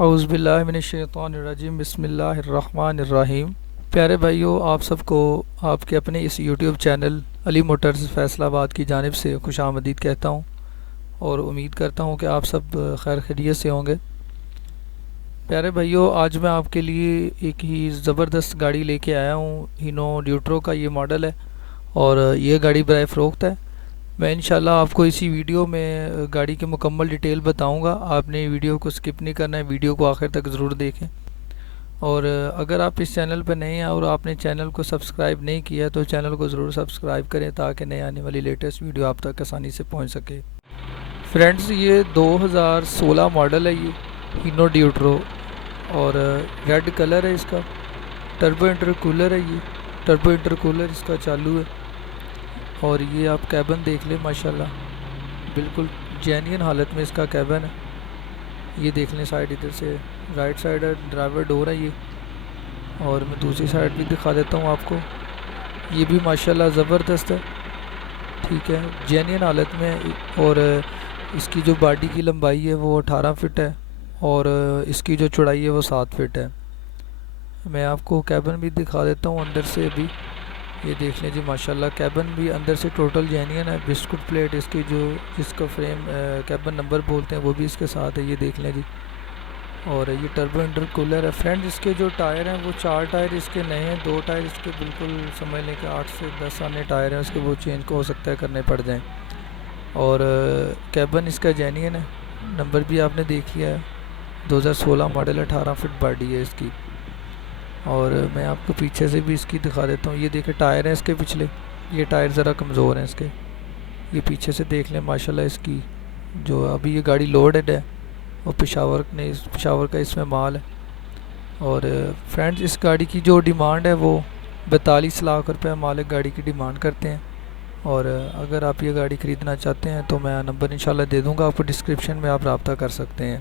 اعوذ باللہ من الشیطان الرجیم، بسم اللہ الرحمن الرحیم۔ پیارے بھائیوں، آپ سب کو آپ کے اپنے اس یوٹیوب چینل علی موٹرز فیصل آباد کی جانب سے خوش آمدید کہتا ہوں، اور امید کرتا ہوں کہ آپ سب خیر خیریت سے ہوں گے۔ پیارے بھائیوں، آج میں آپ کے لیے ایک ہی زبردست گاڑی لے کے آیا ہوں۔ ہینو ڈیوٹرو کا یہ ماڈل ہے، اور یہ گاڑی برائے فروخت ہے۔ میں انشاءاللہ آپ کو اسی ویڈیو میں گاڑی کی مکمل ڈیٹیل بتاؤں گا۔ آپ نے ویڈیو کو سکپ نہیں کرنا ہے، ویڈیو کو آخر تک ضرور دیکھیں۔ اور اگر آپ اس چینل پہ نئے ہیں اور آپ نے چینل کو سبسکرائب نہیں کیا تو چینل کو ضرور سبسکرائب کریں، تاکہ نئے آنے والی لیٹسٹ ویڈیو آپ تک آسانی سے پہنچ سکے۔ فرینڈز، یہ 2016 ماڈل ہے، یہ ہینو ڈیوٹرو، اور ریڈ کلر ہے اس کا۔ ٹربو انٹرکولر ہے، یہ ٹربو انٹرکولر اس کا چالو ہے۔ اور یہ آپ کیبن دیکھ لیں، ماشاءاللہ بالکل جینین حالت میں اس کا کیبن ہے۔ یہ دیکھ لیں، سائڈ ادھر سے رائٹ سائڈ ہے، ڈرائیور ڈور ہے یہ۔ اور میں دوسری سائڈ بھی دکھا دیتا ہوں آپ کو، یہ بھی ماشاءاللہ زبردست ہے، ٹھیک ہے، جینین حالت میں۔ اور اس کی جو باڈی کی لمبائی ہے وہ 18 فٹ ہے، اور اس کی جو چوڑائی ہے وہ 7 فٹ ہے۔ میں آپ کو کیبن بھی دکھا دیتا ہوں اندر سے بھی، یہ دیکھ لیں جی، ماشاءاللہ کیبن بھی اندر سے ٹوٹل جینین ہے۔ بسکٹ پلیٹ اس کی جو جس کا فریم کیبن نمبر بولتے ہیں وہ بھی اس کے ساتھ ہے، یہ دیکھ لیں جی۔ اور یہ ٹربو انٹر کولر ہے۔ فرینڈ، اس کے جو ٹائر ہیں وہ 4 ٹائر اس کے نئے ہیں، 2 ٹائر اس کے بالکل سمجھ لیں کہ 8 سے 10 آنے ٹائر ہیں اس کے، وہ چینج کو ہو سکتا ہے کرنے پڑ جائیں۔ اور کیبن اس کا جینین ہے، نمبر بھی آپ نے دیکھ لیا ہے، 2016 ماڈل، 18 فٹ باڈی ہے اس کی۔ اور میں آپ کو پیچھے سے بھی اس کی دکھا دیتا ہوں، یہ دیکھیں ٹائر ہیں اس کے پچھلے، یہ ٹائر ذرا کمزور ہیں اس کے، یہ پیچھے سے دیکھ لیں ماشاءاللہ۔ اس کی جو ابھی یہ گاڑی لوڈڈ ہے، وہ پشاور کا اس میں مال ہے۔ اور فرینڈز، اس گاڑی کی جو ڈیمانڈ ہے وہ 42 لاکھ روپے مالک گاڑی کی ڈیمانڈ کرتے ہیں۔ اور اگر آپ یہ گاڑی خریدنا چاہتے ہیں تو میں نمبر انشاءاللہ دے دوں گا آپ کو ڈسکرپشن میں، آپ رابطہ کر سکتے ہیں۔